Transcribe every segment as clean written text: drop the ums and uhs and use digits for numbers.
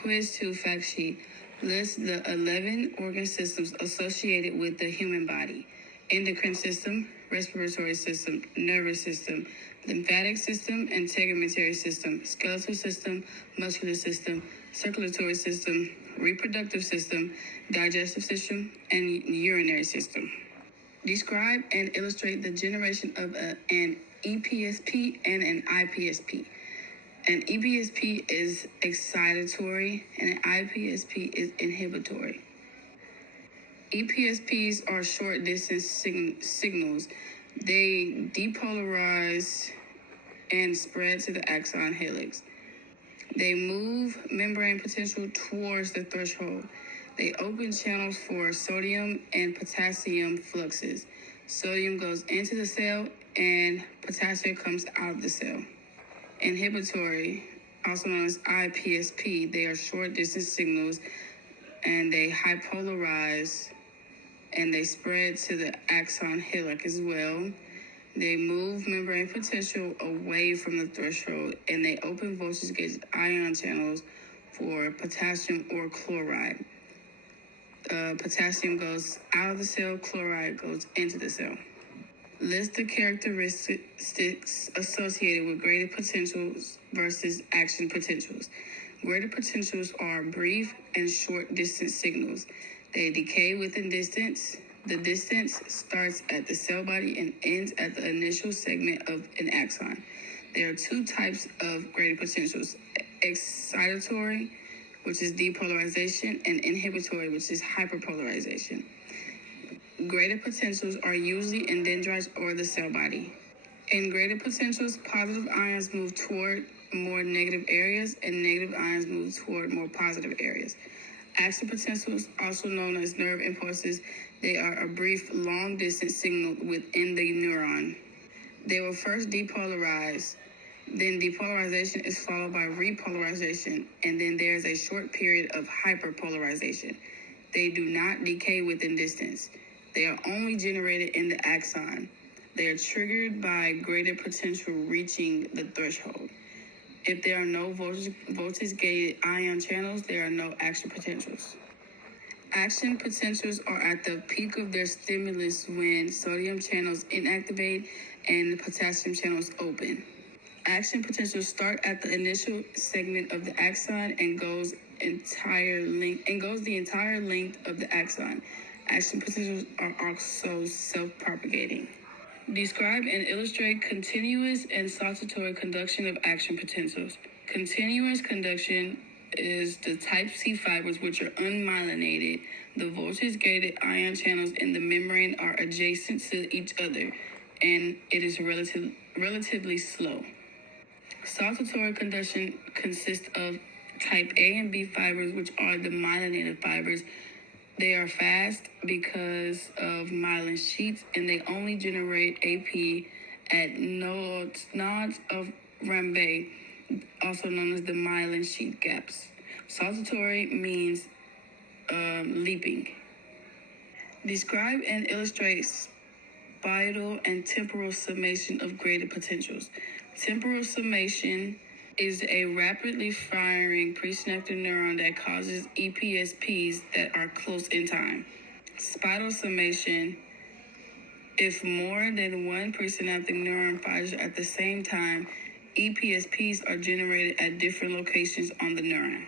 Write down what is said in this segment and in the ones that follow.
Quiz 2 fact sheet. List the 11 organ systems associated with the human body: endocrine system, respiratory system, nervous system, lymphatic system, integumentary system, skeletal system, muscular system, circulatory system, reproductive system, digestive system, and urinary system. Describe and illustrate the generation of an EPSP and an IPSP. An EPSP is excitatory and an IPSP is inhibitory. EPSPs are short distance signals. They depolarize and spread to the axon helix. They move membrane potential towards the threshold. They open channels for sodium and potassium fluxes. Sodium goes into the cell and potassium comes out of the cell. Inhibitory, also known as IPSP, they are short distance signals and they hypolarize and they spread to the axon hillock as well. They move membrane potential away from the threshold and they open voltage gated ion channels for potassium or chloride. Potassium goes out of the cell, chloride goes into the cell. List the characteristics associated with graded potentials versus action potentials. Graded potentials are brief and short distance signals. They decay within distance. The distance starts at the cell body and ends at the initial segment of an axon. There are two types of graded potentials: excitatory, which is depolarization, and inhibitory, which is hyperpolarization. Graded potentials are usually in dendrites or the cell body. In graded potentials, positive ions move toward more negative areas and negative ions move toward more positive areas. Action potentials, also known as nerve impulses, they are a brief, long-distance signal within the neuron. They will first depolarize, then depolarization is followed by repolarization, and then there's a short period of hyperpolarization. They do not decay within distance. They are only generated in the axon. They are triggered by graded potential reaching the threshold. If there are no voltage-gated ion channels, there are no action potentials. Action potentials are at the peak of their stimulus when sodium channels inactivate and potassium channels open. Action potentials start at the initial segment of the axon and goes the entire length of the axon. Action potentials are also self-propagating. Describe and illustrate continuous and saltatory conduction of action potentials. Continuous conduction is the type C fibers, which are unmyelinated. The voltage-gated ion channels in the membrane are adjacent to each other, and it is relatively slow. Saltatory conduction consists of type A and B fibers, which are the myelinated fibers. They are fast because of myelin sheets, and they only generate AP at nodes of Rambe, also known as the myelin sheet gaps. Saltatory means leaping. Describe and illustrate spiral and temporal summation of graded potentials. Temporal summation is a rapidly firing presynaptic neuron that causes EPSPs that are close in time. Spiral summation, if more than one presynaptic neuron fires at the same time, EPSPs are generated at different locations on the neuron.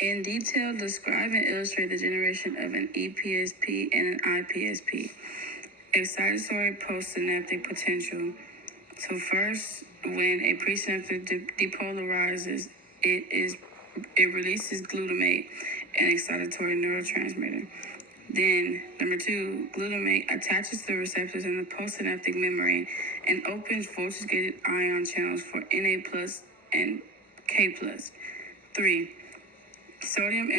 In detail, describe and illustrate the generation of an EPSP and an IPSP. Excitatory postsynaptic potential. So first, when a presynaptic depolarizes, it releases glutamate, an excitatory neurotransmitter. Then, number 2, glutamate attaches to the receptors in the postsynaptic membrane and opens voltage-gated ion channels for Na plus and K plus. 3, sodium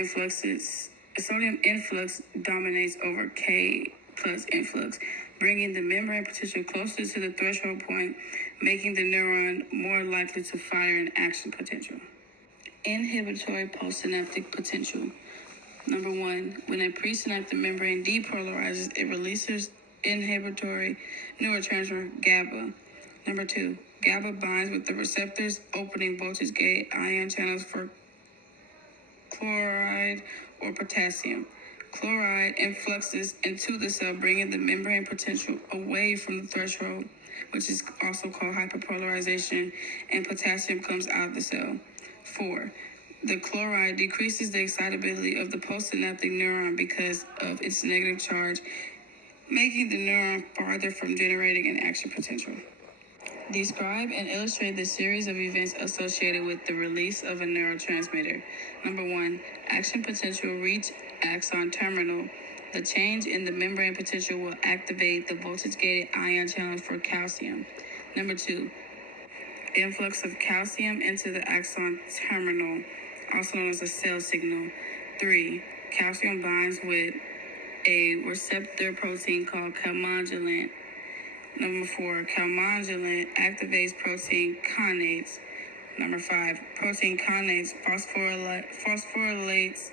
influx dominates over K plus influx, bringing the membrane potential closer to the threshold point, making the neuron more likely to fire an action potential. Inhibitory postsynaptic potential. Number 1, when a presynaptic membrane depolarizes, it releases inhibitory neurotransmitter GABA. Number 2, GABA binds with the receptors, opening voltage-gated ion channels for chloride, or potassium. Chloride influxes into the cell, bringing the membrane potential away from the threshold, which is also called hyperpolarization, and potassium comes out of the cell. 4. The chloride decreases the excitability of the postsynaptic neuron because of its negative charge, making the neuron farther from generating an action potential. Describe and illustrate the series of events associated with the release of a neurotransmitter. Number 1, action potential reach axon terminal. The change in the membrane potential will activate the voltage-gated ion channel for calcium. Number 2, influx of calcium into the axon terminal, also known as a cell signal. 3, calcium binds with a receptor protein called calmodulin. Number 4, calmodulin activates protein kinase. Number 5, protein kinase phosphorylates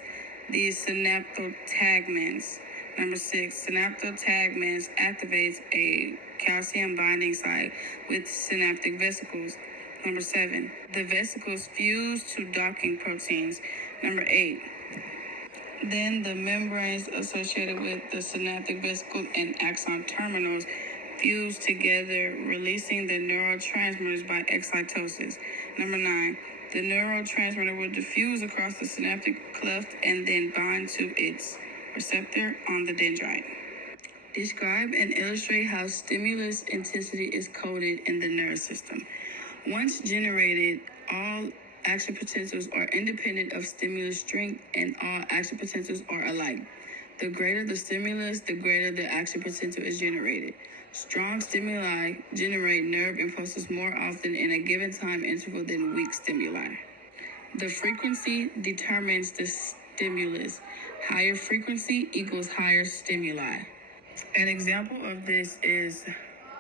the synaptotagments. Number 6, synaptotagments activates a calcium binding site with synaptic vesicles. Number 7, the vesicles fuse to docking proteins. Number 8, then the membranes associated with the synaptic vesicles and axon terminals fuse together, releasing the neurotransmitters by excitosis. Number 9, the neurotransmitter will diffuse across the synaptic cleft and then bind to its receptor on the dendrite. Describe and illustrate how stimulus intensity is coded in the nervous system. Once generated, all action potentials are independent of stimulus strength, and all action potentials are alike. The greater the stimulus, the greater the action potential is generated. Strong stimuli generate nerve impulses more often in a given time interval than weak stimuli. The frequency determines the stimulus. Higher frequency equals higher stimuli. An example of this is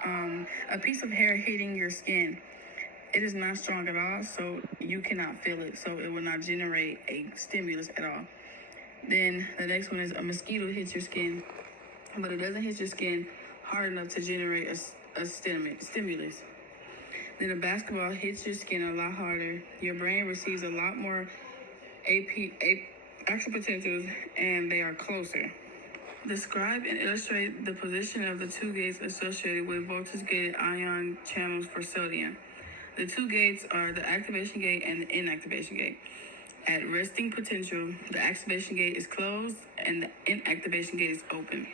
a piece of hair hitting your skin. It is not strong at all, so you cannot feel it, so it will not generate a stimulus at all. Then the next one is a mosquito hits your skin, but it doesn't hit your skin hard enough to generate a stimulus. Then a basketball hits your skin a lot harder. Your brain receives a lot more action potentials, and they are closer. Describe and illustrate the position of the two gates associated with voltage-gated ion channels for sodium. The two gates are the activation gate and the inactivation gate. At resting potential, the activation gate is closed and the inactivation gate is open.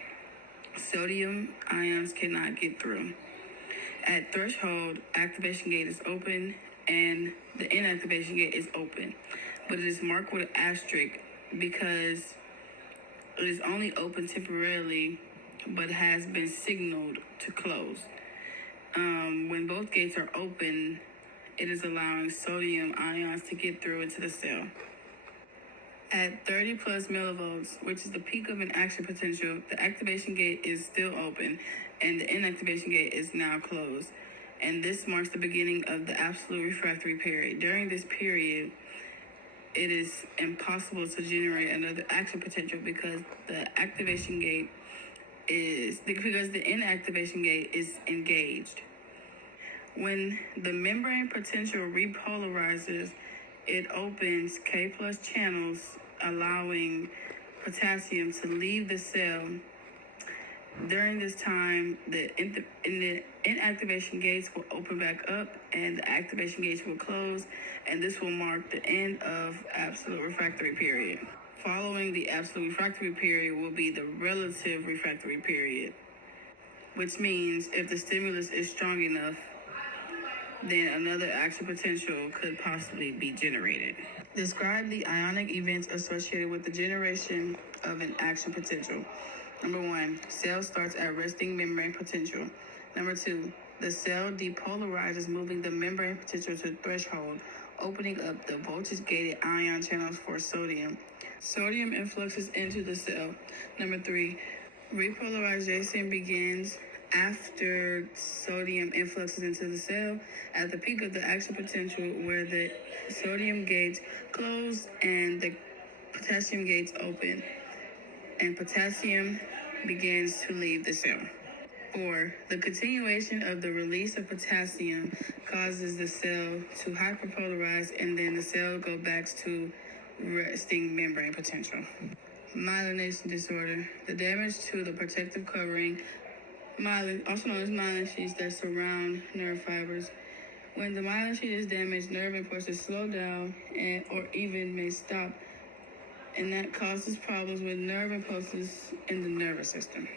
Sodium ions cannot get through. At threshold, activation gate is open and the inactivation gate is open, but it is marked with an asterisk because it is only open temporarily but has been signaled to close. When both gates are open, it is allowing sodium ions to get through into the cell. At 30 plus millivolts, which is the peak of an action potential, the activation gate is still open and the inactivation gate is now closed. And this marks the beginning of the absolute refractory period. During this period, it is impossible to generate another action potential because the inactivation gate is engaged. When the membrane potential repolarizes, it opens K plus channels, allowing potassium to leave the cell. During this time, the inactivation gates will open back up and the activation gates will close, and this will mark the end of absolute refractory period. Following the absolute refractory period will be the relative refractory period, which means if the stimulus is strong enough, then another action potential could possibly be generated. Describe the ionic events associated with the generation of an action potential. Number 1, cell starts at resting membrane potential. Number 2, the cell depolarizes, moving the membrane potential to threshold, opening up the voltage-gated ion channels for sodium. Sodium influxes into the cell. Number 3, repolarization begins after sodium influxes into the cell at the peak of the action potential, where the sodium gates close and the potassium gates open, and potassium begins to leave the cell. 4, the continuation of the release of potassium causes the cell to hyperpolarize, and then the cell goes back to resting membrane potential. Myelination disorder, the damage to the protective covering, myelin, also known as myelin sheaths that surround nerve fibers. When the myelin sheath is damaged, nerve impulses slow down or even may stop, and that causes problems with nerve impulses in the nervous system.